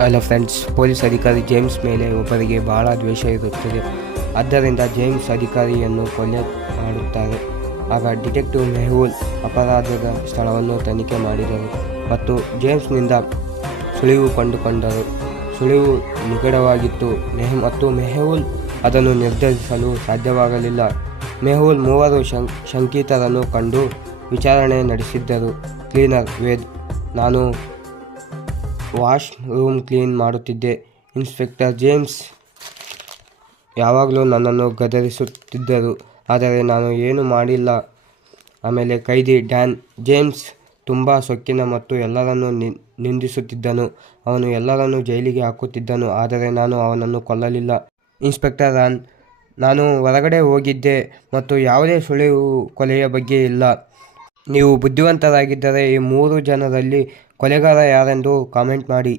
Hello friends, police ಅಧಿಕಾರಿ James ಮೇಲೆ ಒಬ್ಬರಿಗೆ ಬಹಳ ದ್ವೇಷ ಇರುತ್ತದೆ. ಆದ್ದರಿಂದ ಜೇಮ್ಸ್ ಅಧಿಕಾರಿಯನ್ನು ಕೊಲೆ ಮಾಡುತ್ತಾರೆ. ಆಗ ಡಿಟೆಕ್ಟಿವ್ ಮೆಹುಲ್ ಅಪರಾಧದ ಸ್ಥಳವನ್ನು ತನಿಖೆ ಮಾಡಿದರು ಮತ್ತು ಜೇಮ್ಸ್ನಿಂದ ಸುಳಿವು ಕಂಡುಕೊಂಡರು. ಸುಳಿವು ನಿಗೂಢವಾಗಿತ್ತು ಮತ್ತು ಮೆಹುಲ್ ಅದನ್ನು ನಿರ್ಧರಿಸಲು ಸಾಧ್ಯವಾಗಲಿಲ್ಲ. ಮೆಹುಲ್ 3 ಶಂಕಿತರನ್ನು ಕಂಡು ವಿಚಾರಣೆ ನಡೆಸಿದ್ದರು. ಕ್ಲೀನರ್ ವೇದ್: ನಾನು ವಾಶ್ ರೂಮ್ ಕ್ಲೀನ್ ಮಾಡುತ್ತಿದ್ದೆ. ಇನ್ಸ್ಪೆಕ್ಟರ್ ಜೇಮ್ಸ್ ಯಾವಾಗಲೂ ನನ್ನನ್ನು ಗದರಿಸುತ್ತಿದ್ದರು, ಆದರೆ ನಾನು ಏನೂ ಮಾಡಿಲ್ಲ. ಆಮೇಲೆ ಕೈದಿ ಡ್ಯಾನ್: ಜೇಮ್ಸ್ ತುಂಬ ಸೊಕ್ಕಿನ ಮತ್ತು ಎಲ್ಲರನ್ನೂ ನಿಂದಿಸುತ್ತಿದ್ದನು. ಅವನು ಎಲ್ಲರನ್ನೂ ಜೈಲಿಗೆ ಹಾಕುತ್ತಿದ್ದನು, ಆದರೆ ನಾನು ಅವನನ್ನು ಕೊಲ್ಲಲಿಲ್ಲ. ಇನ್ಸ್ಪೆಕ್ಟರ್ ರಾನ್: ನಾನು ಹೊರಗಡೆ ಹೋಗಿದ್ದೆ ಮತ್ತು ಯಾವುದೇ ಸುಳಿವು ಕೊಲೆಯ ಬಗ್ಗೆ ಇಲ್ಲ. ನೀವು ಬುದ್ಧಿವಂತರಾಗಿದ್ದರೆ ಈ 3 ಜನರಲ್ಲಿ ಕೊಲೆಗಾರ ಯಾರೆಂದು ಕಾಮೆಂಟ್ ಮಾಡಿ.